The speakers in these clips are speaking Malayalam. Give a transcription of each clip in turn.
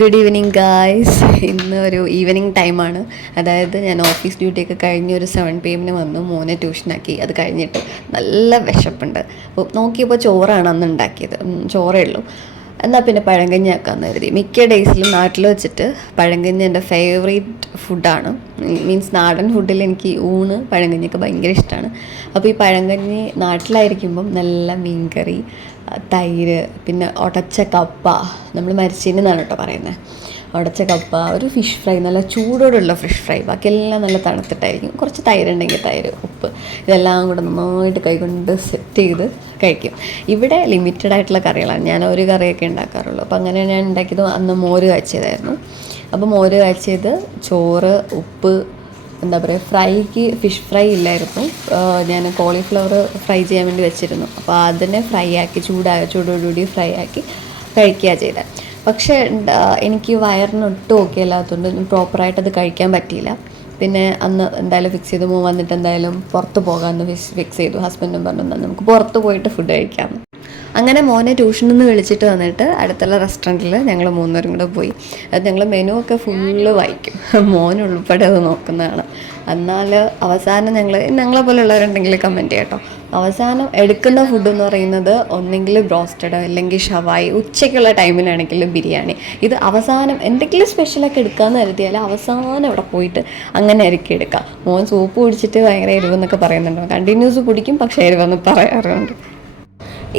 ഗുഡ് ഈവനിങ് ഗായ്സ് ഇന്ന് ഒരു ഈവനിങ് ടൈമാണ് അതായത് ഞാൻ ഓഫീസ് ഡ്യൂട്ടിയൊക്കെ കഴിഞ്ഞ് ഒരു സെവൻ പി എമ്മിന് വന്നു. മോനെ ട്യൂഷനാക്കി അത് കഴിഞ്ഞിട്ട് നല്ല വിശപ്പുണ്ട്. നോക്കിയപ്പോൾ ചോറാണ് അന്ന് ഉണ്ടാക്കിയത്. ചോറേ ഉള്ളൂ. എന്നാൽ പിന്നെ പഴങ്കഞ്ഞി ആക്കാമെന്ന് കരുതി. മിക്ക ഡേയ്സിലും നാട്ടിൽ വെച്ചിട്ട് പഴങ്കഞ്ഞി എന്റെ ഫേവറേറ്റ് ഫുഡാണ് മീൻസ് നാടൻ ഫുഡിൽ എനിക്ക് ഊണ് പഴങ്കഞ്ഞിയൊക്കെ ഭയങ്കര ഇഷ്ടമാണ് അപ്പോൾ ഈ പഴങ്കഞ്ഞി നാട്ടിലായിരിക്കുമ്പം നല്ല മീൻകറി തൈര് പിന്നെ ഉടച്ച കപ്പ. നമ്മൾ മരിച്ചീനെന്നാണ് കേട്ടോ പറയുന്നത് ഉടച്ച കപ്പ ഒരു ഫിഷ് ഫ്രൈ നല്ല ചൂടോടുള്ള ഫിഷ് ഫ്രൈ ബാക്കിയെല്ലാം നല്ല തണുത്തിട്ടായിരിക്കും. കുറച്ച് തൈരുണ്ടെങ്കിൽ തൈര് ഉപ്പ് ഇതെല്ലാം കൂടെ നന്നായിട്ട് കൈകൊണ്ട് സെറ്റ് ചെയ്ത് കഴിക്കും. ഇവിടെ ലിമിറ്റഡ് ആയിട്ടുള്ള കറികളാണ്. ഞാൻ ഒരു കറിയൊക്കെ ഉണ്ടാക്കാറുള്ളൂ. അപ്പോൾ അങ്ങനെ ഞാൻ ഉണ്ടാക്കിയത് അന്ന് മോര് കാച്ചിയതായിരുന്നു അപ്പോൾ മോര് കാച്ചിയത് ചോറ് ഉപ്പ് എന്താ പറയുക ഫ്രൈക്ക് ഫിഷ് ഫ്രൈ ഇല്ലായിരുന്നു. ഞാൻ കോളിഫ്ലവർ ഫ്രൈ ചെയ്യാൻ വേണ്ടി വെച്ചിരുന്നു. അപ്പോൾ അതിനെ ഫ്രൈ ആക്കി ചൂടായ ചൂടോടുകൂടി ഫ്രൈ ആക്കി കഴിക്കുക ചെയ്തത് പക്ഷേ എനിക്ക് വയറിന് ഒട്ടും ഓക്കെ അല്ലാത്തതുകൊണ്ട് പ്രോപ്പറായിട്ട് അത് കഴിക്കാൻ പറ്റിയില്ല. പിന്നെ അന്ന് എന്തായാലും ഫിക്സ് ചെയ്ത്. പോകാൻ വന്നിട്ട് എന്തായാലും പുറത്ത് പോകാമെന്ന് ഫിക്സ് ചെയ്തു. ഹസ്ബൻഡും പറഞ്ഞു എന്നാൽ നമുക്ക് പുറത്ത് പോയിട്ട് ഫുഡ് കഴിക്കാം അങ്ങനെ മോനെ ട്യൂഷനിൽ നിന്ന് വിളിച്ചിട്ട് വന്നിട്ട് അടുത്തുള്ള റെസ്റ്റോറന്റിൽ ഞങ്ങൾ മൂന്നുപേരും കൂടെ പോയി. അത് ഞങ്ങൾ മെനു ഒക്കെ ഫുള്ള് വായിക്കും. മോൻ ഉൾപ്പെടെ അത് നോക്കുന്നതാണ്. എന്നാൽ അവസാനം ഞങ്ങൾ ഞങ്ങളെ പോലുള്ളവരുണ്ടെങ്കിൽ കമന്റ് ചെയ്യട്ടോ. അവസാനം എടുക്കുന്ന ഫുഡ് എന്ന് പറയുന്നത് ഒന്നെങ്കിൽ ബ്രോസ്റ്റഡ് അല്ലെങ്കിൽ ഷവായി ഉച്ചയ്ക്കുള്ള ടൈമിലാണെങ്കിലും ബിരിയാണി. ഇത് അവസാനം എന്തെങ്കിലും സ്പെഷ്യലൊക്കെ എടുക്കാമെന്ന് കരുതിയാൽ അവസാനം അവിടെ പോയിട്ട് അങ്ങനെ ഇറക്കി എടുക്കാം. മോൻ സൂപ്പ് കുടിച്ചിട്ട് ഭയങ്കര എരിവെന്നൊക്കെ പറയുന്നുണ്ടോ. കണ്ടിന്യൂസ് കുടിക്കും പക്ഷേ എരിവെന്ന് പറയാറുണ്ട്.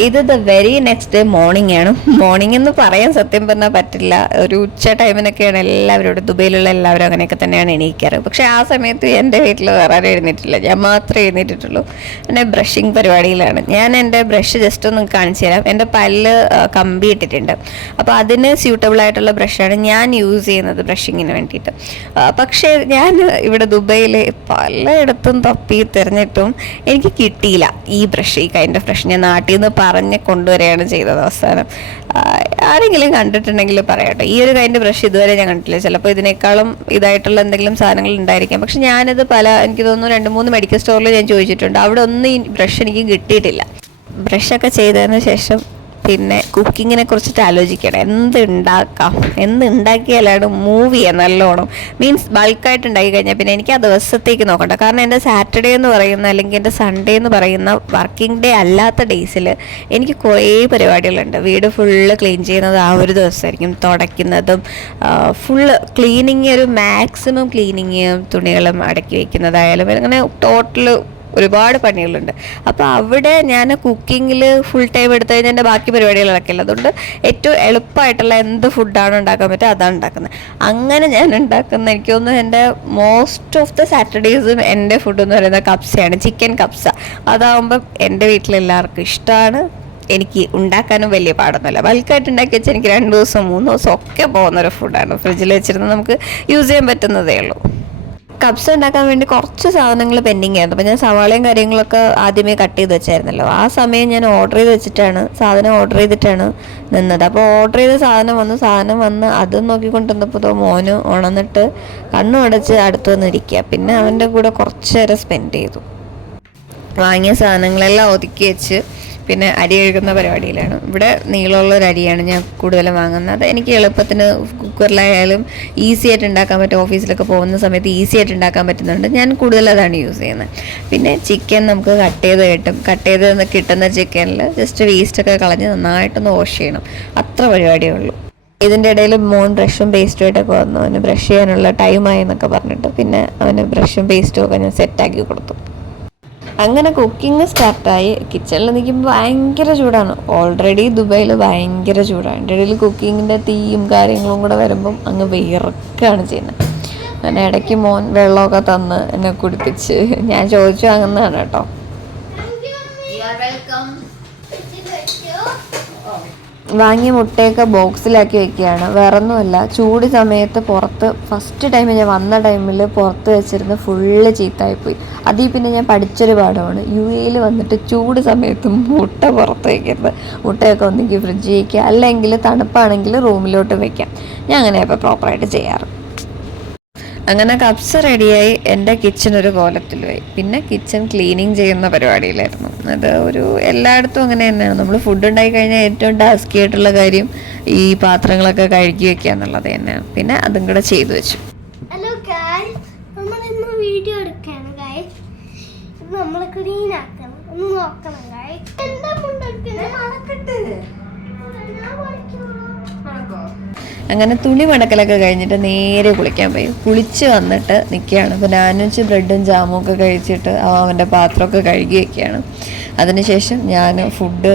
ഇത് the very next day morning ആണ്. മോർണിംഗ് എന്ന് പറയാൻ സത്യം പറഞ്ഞാൽ പറ്റില്ല. ഒരു ഉച്ച ടൈമിനൊക്കെയാണ് എല്ലാവരും ഇവിടെ ദുബൈയിലുള്ള എല്ലാവരും അങ്ങനെയൊക്കെ തന്നെയാണ് എണീക്കാറ്. പക്ഷേ ആ സമയത്ത് എന്റെ വീട്ടിൽ വേറെ ആരും എഴുന്നേറ്റില്ല ഞാൻ മാത്രമേ എഴുന്നേറ്റിട്ടുള്ളൂ. എന്റെ ബ്രഷിങ് പരിപാടിയിലാണ്. ഞാൻ എന്റെ ബ്രഷ് ജസ്റ്റ് ഒന്ന് കാണിച്ചു തരാം. എന്റെ പല്ല് കമ്പി ഇട്ടിട്ടുണ്ട്. അപ്പോൾ അതിന് സ്യൂട്ടബിൾ ആയിട്ടുള്ള ബ്രഷാണ് ഞാൻ യൂസ് ചെയ്യുന്നത് ബ്രഷിങ്ങിന് വേണ്ടിയിട്ട്. പക്ഷേ ഞാൻ ഇവിടെ ദുബൈയിൽ പലയിടത്തും തപ്പി തിരഞ്ഞിട്ടും എനിക്ക് കിട്ടിയില്ല ഈ ബ്രഷ് ഈ കൈൻഡ് ഓഫ് ബ്രഷ് ഞാൻ നാട്ടിൽ നിന്ന് പറഞ്ഞ് കൊണ്ടുവരികയാണ് ചെയ്തത് അവസാനം. ആരെങ്കിലും കണ്ടിട്ടുണ്ടെങ്കിൽ പറയട്ടെ. ഈ ഒരു കൈന്റെ ബ്രഷ് ഇതുവരെ ഞാൻ കണ്ടിട്ടില്ല. ചിലപ്പോൾ ഇതിനേക്കാളും ഇതായിട്ടുള്ള എന്തെങ്കിലും സാധനങ്ങൾ ഉണ്ടായിരിക്കാം. പക്ഷെ ഞാനിത് പല എനിക്ക് തോന്നുന്നു രണ്ട് മൂന്ന് മെഡിക്കൽ സ്റ്റോറിൽ ഞാൻ ചോദിച്ചിട്ടുണ്ട്. അവിടെ ഒന്നും ഈ ബ്രഷ് എനിക്ക് കിട്ടിയിട്ടില്ല. ബ്രഷൊക്കെ ചെയ്തതിന് ശേഷം പിന്നെ കുക്കിങ്ങിനെ കുറിച്ചിട്ട് ആലോചിക്കണം എന്ത് ഉണ്ടാക്കാം എന്ത് ഉണ്ടാക്കിയാലാണ് മൂവ് ചെയ്യാൻ നല്ലോണം? മീൻസ് ബൾക്കായിട്ട് ഉണ്ടാക്കി കഴിഞ്ഞാൽ പിന്നെ എനിക്ക് ആ ദിവസത്തേക്ക് നോക്കണ്ട. കാരണം എന്റെ സാറ്റർഡേ എന്ന് പറയുന്ന അല്ലെങ്കിൽ എന്റെ സൺഡേ എന്ന് പറയുന്ന വർക്കിംഗ് ഡേ അല്ലാത്ത ഡേയ്സിൽ എനിക്ക് കുറേ പരിപാടികളുണ്ട്. വീട് ഫുള്ള് ക്ലീൻ ചെയ്യുന്നത് ആ ഒരു ദിവസമായിരിക്കും. തുടയ്ക്കുന്നതും ഫുള്ള് ക്ലീനിങ് ഒരു മാക്സിമം ക്ലീനിങ് തുണികളും അടക്കി വയ്ക്കുന്നതായാലും അങ്ങനെ ടോട്ടൽ ഒരുപാട് പണികളുണ്ട്. അപ്പോൾ അവിടെ ഞാൻ കുക്കിങ്ങിൽ ഫുൾ ടൈം എടുത്തു കഴിഞ്ഞാൽ എന്റെ ബാക്കി പരിപാടികൾ നടക്കില്ല. അതുകൊണ്ട് ഏറ്റവും എളുപ്പമായിട്ടുള്ള എന്ത് ഫുഡാണ് ഉണ്ടാക്കാൻ പറ്റുക അതാണ് ഉണ്ടാക്കുന്നത്. അങ്ങനെ ഞാൻ ഉണ്ടാക്കുന്ന എനിക്ക് തോന്നുന്നു എന്റെ മോസ്റ്റ് ഓഫ് ദ സാറ്റർഡേയ്സും എന്റെ ഫുഡ് എന്ന് പറയുന്നത് കപ്സയാണ്. ചിക്കൻ കപ്സ. അതാവുമ്പം എന്റെ വീട്ടിലെല്ലാവർക്കും ഇഷ്ടമാണ്. എനിക്ക് ഉണ്ടാക്കാനും വലിയ പാടൊന്നുമില്ല. ബൾക്കായിട്ട് ഉണ്ടാക്കി വെച്ചാൽ എനിക്ക് രണ്ട് ദിവസം മൂന്ന് ദിവസം ഒക്കെ പോകുന്നൊരു ഫുഡാണ് ഫ്രിഡ്ജിൽ വെച്ചിരുന്ന് നമുക്ക് യൂസ് ചെയ്യാൻ പറ്റുന്നതേ ഉള്ളൂ. കപ്സ് ഉണ്ടാക്കാൻ വേണ്ടി കുറച്ച് സാധനങ്ങൾ പെൻഡിങ് ആയിരുന്നു. അപ്പോൾ ഞാൻ സവാളയും കാര്യങ്ങളൊക്കെ ആദ്യമേ കട്ട് ചെയ്ത് വെച്ചായിരുന്നല്ലോ. ആ സമയം ഞാൻ ഓർഡർ ചെയ്ത് വെച്ചിട്ടാണ് സാധനം ഓർഡർ ചെയ്തിട്ടാണ് നിന്നത്. അപ്പോൾ ഓർഡർ ചെയ്ത സാധനം വന്നു. സാധനം വന്ന് അതും നോക്കിക്കൊണ്ടിരുന്നപ്പോൾ മോന് ഉണന്നിട്ട് കണ്ണും അടച്ച് അടുത്ത് വന്നിരിക്കുക. പിന്നെ അവന്റെ കൂടെ കുറച്ച് നേരം സ്പെൻഡ് ചെയ്തു. വാങ്ങിയ സാധനങ്ങളെല്ലാം ഒതുക്കി വെച്ച് പിന്നെ അരി കഴുകുന്ന പരിപാടിയിലാണ്. ഇവിടെ നീളമുള്ള ഒരു അരിയാണ് ഞാൻ കൂടുതലും വാങ്ങുന്നത്. അത് എനിക്ക് എളുപ്പത്തിന് കുക്കറിലായാലും ഈസി ആയിട്ട് ഉണ്ടാക്കാൻ പറ്റും. ഓഫീസിലൊക്കെ പോകുന്ന സമയത്ത് ഈസി ആയിട്ട് ഉണ്ടാക്കാൻ പറ്റുന്നുണ്ട്. ഞാൻ കൂടുതൽ അതാണ് യൂസ് ചെയ്യുന്നത്. പിന്നെ ചിക്കൻ നമുക്ക് കട്ട് ചെയ്ത് കിട്ടും. കട്ട് ചെയ്ത് കിട്ടുന്ന ചിക്കനിൽ ജസ്റ്റ് വേസ്റ്റൊക്കെ കളഞ്ഞ് നന്നായിട്ടൊന്ന് വാഷ് ചെയ്യണം. അത്ര പരിപാടിയേ ഉള്ളൂ. ഇതിന്റെ ഇടയിൽ മോൻ ബ്രഷും പേസ്റ്റും ആയിട്ടൊക്കെ വന്നു അവന് ബ്രഷ് ചെയ്യാനുള്ള ടൈമായി എന്നൊക്കെ പറഞ്ഞിട്ട് പിന്നെ അവന് ബ്രഷും പേസ്റ്റും ഒക്കെ ഞാൻ സെറ്റാക്കി കൊടുത്തു. അങ്ങനെ കുക്കിംഗ് സ്റ്റാർട്ടായി. കിച്ചണിൽ നിൽക്കുമ്പോൾ ഭയങ്കര ചൂടാണ്. ഓൾറെഡി ദുബായിൽ ഭയങ്കര ചൂടാണ് എന്റെ ഇടയിൽ കുക്കിങ്ങിന്റെ തീയും കാര്യങ്ങളും കൂടെ വരുമ്പം അങ്ങ് വിയർക്കുകയാണ് ചെയ്യുന്നത് അങ്ങനെ ഇടയ്ക്ക് മോൻ വെള്ളമൊക്കെ തന്ന് എന്നെ കുടിപ്പിച്ച് ഞാൻ ചോദിച്ചു വാങ്ങുന്നതാണ് കേട്ടോ. വാങ്ങിയ മുട്ടയൊക്കെ ബോക്സിലാക്കി വെക്കുകയാണ്. വേറൊന്നുമല്ല ചൂട് സമയത്ത് പുറത്ത് ഫസ്റ്റ് ടൈം ഞാൻ വന്ന ടൈമിൽ പുറത്ത് വെച്ചിരുന്ന് ഫുള്ള് ചീത്തായിപ്പോയി. അതിൽ പിന്നെ ഞാൻ പഠിച്ചൊരു പാഠമാണ്. യു എയിൽ വന്നിട്ട് ചൂട് സമയത്ത് മുട്ട പുറത്ത് വയ്ക്കരുത് മുട്ടയൊക്കെ ഒന്നെങ്കിൽ ഫ്രിഡ്ജ് വയ്ക്കുക അല്ലെങ്കിൽ തണുപ്പാണെങ്കിൽ റൂമിലോട്ട് വയ്ക്കാം ഞാൻ അങ്ങനെ ഇപ്പോൾ പ്രോപ്പറായിട്ട് ചെയ്യാറ്. അങ്ങനെ കപ്സ് റെഡിയായി എന്റെ കിച്ചൺ ഒരു കോലത്തിലുമായി പിന്നെ കിച്ചൺ ക്ലീനിങ് ചെയ്യുന്ന പരിപാടിയിലായിരുന്നു. അത് ഒരു എല്ലായിടത്തും അങ്ങനെ തന്നെയാണ്. നമ്മൾ ഫുഡ് ഉണ്ടായി കഴിഞ്ഞാൽ ഏറ്റവും ടാസ്കി ആയിട്ടുള്ള കാര്യം ഈ പാത്രങ്ങളൊക്കെ കഴുകി വെക്കുക എന്നുള്ളത് തന്നെയാണ്. പിന്നെ അതും കൂടെ ചെയ്തു വെച്ചു. ഹലോ ഗായ്സ് നമ്മൾ ഇന്ന് വീഡിയോ എടുക്കുകയാണ് നമ്മൾ ക്ലീൻ ആക്കണം. ഒന്ന് നോക്കണം അങ്ങനെ തുണി മടക്കലൊക്കെ കഴിഞ്ഞിട്ട് നേരെ കുളിക്കാൻ പോയി. കുളിച്ച് വന്നിട്ട് നിൽക്കുകയാണ് അപ്പോൾ നാനുവെച്ച് ബ്രെഡും ജാമും ഒക്കെ കഴിച്ചിട്ട് അവൻ അവന്റെ പാത്രമൊക്കെ കഴുകി വയ്ക്കുകയാണ് അതിനുശേഷം ഞാൻ ഫുഡ്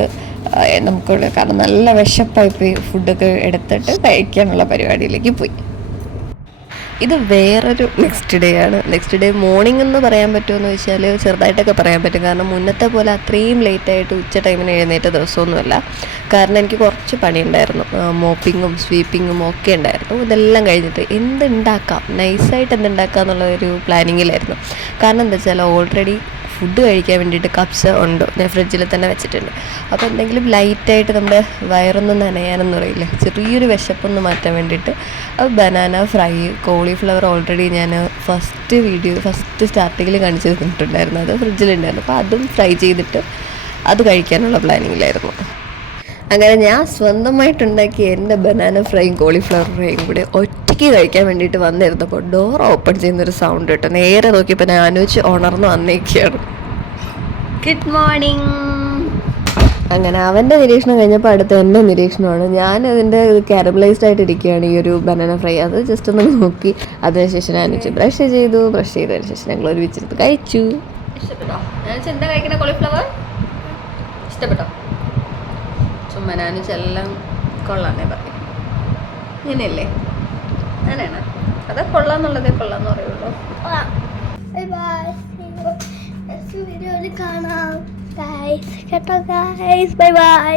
നമുക്കുള്ള കാരണം നല്ല വിശപ്പായി പോയി. ഫുഡൊക്കെ എടുത്തിട്ട് കഴിക്കാനുള്ള പരിപാടിയിലേക്ക് പോയി. ഇത് വേറൊരു നെക്സ്റ്റ് ഡേ ആണ്. നെക്സ്റ്റ് ഡേ മോർണിംഗ് എന്ന് പറയാൻ പറ്റുമെന്ന് വെച്ചാൽ ചെറുതായിട്ടൊക്കെ പറയാൻ പറ്റും. കാരണം മുന്നത്തെ പോലെ അത്രയും ലേറ്റായിട്ട് ഉച്ച ടൈമിന് എഴുന്നേറ്റ ദിവസമൊന്നുമല്ല. കാരണം എനിക്ക് കുറച്ച് പണിയുണ്ടായിരുന്നു. മോപ്പിങ്ങും സ്വീപ്പിങ്ങും ഒക്കെ ഉണ്ടായിരുന്നു. ഇതെല്ലാം കഴിഞ്ഞിട്ട് എന്തുണ്ടാക്കാം? നൈസായിട്ട് എന്തുണ്ടാക്കാം എന്നുള്ള ഒരു പ്ലാനിങ്ങിലായിരുന്നു കാരണം എന്താ വെച്ചാൽ ഓൾറെഡി ഫുഡ് കഴിക്കാൻ വേണ്ടിയിട്ട് കപ്സ് ഉണ്ട്? ഞാൻ ഫ്രിഡ്ജിൽ തന്നെ വെച്ചിട്ടുണ്ട്. അപ്പോൾ എന്തെങ്കിലും ലൈറ്റായിട്ട് നമ്മുടെ വയറൊന്നും നനയാനെന്ന് അറിയില്ല. ചെറിയൊരു വിശപ്പൊന്ന് മാറ്റാൻ വേണ്ടിയിട്ട് അത് ബനാന ഫ്രൈ കോളിഫ്ലവർ ഓൾറെഡി ഞാൻ ഫസ്റ്റ് വീഡിയോ ഫസ്റ്റ് സ്റ്റാർട്ടിങ്ങിൽ കാണിച്ചു തന്നിട്ടുണ്ടായിരുന്നു. അത് ഫ്രിഡ്ജിലുണ്ടായിരുന്നു അപ്പോൾ അതും ഫ്രൈ ചെയ്തിട്ട് അത് കഴിക്കാനുള്ള പ്ലാനിങ്ങിലായിരുന്നു അങ്ങനെ ഞാൻ സ്വന്തമായിട്ടുണ്ടാക്കിയ എന്റെ ബനാന ഫ്രൈയും കോളിഫ്ലവർ ഫ്രൈയും കൂടി ഒറ്റയ്ക്ക് കഴിക്കാൻ വേണ്ടിയിട്ട് വന്നിരുന്നപ്പോൾ ഡോർ ഓപ്പൺ ചെയ്യുന്നൊരു സൗണ്ട് കേട്ടോ. നേരെ നോക്കിയപ്പോൾ ഞാൻ ആലോചിച്ച് ഉണർന്ന് വന്നേക്കാണ് ഗുഡ് മോർണിംഗ് അങ്ങനെ അവന്റെ നിരീക്ഷണം കഴിഞ്ഞപ്പോൾ അടുത്ത എന്റെ നിരീക്ഷണമാണ്. ഞാൻ അതിന്റെ കാരമലൈസ്ഡ് ആയിട്ട് ഇരിക്കുകയാണ് ഈ ഒരു ബനാന ഫ്രൈ അത് ജസ്റ്റ് ഒന്ന് നോക്കി. അതിനുശേഷം ഞാൻ ബ്രഷ് ചെയ്തു. ബ്രഷ് ചെയ്തതിന് ശേഷം ഞങ്ങൾ ഒരുമിച്ചിരുന്ന് കഴിച്ചു. ഇഷ്ടപ്പെട്ടോ? ഞാൻ എന്താ കഴിക്കുന്ന കോളിഫ്ലവർ ഇഷ്ടപ്പെട്ടോ? ചുമ്മാ എല്ലാം കൊള്ളാന്നേ പറയും. ഇങ്ങനെയല്ലേ? അങ്ങനെയാണ്. അത് കൊള്ളാന്നുള്ളതേ കൊള്ളാന്ന് പറയുള്ളൂ. കാണാം. Bye bye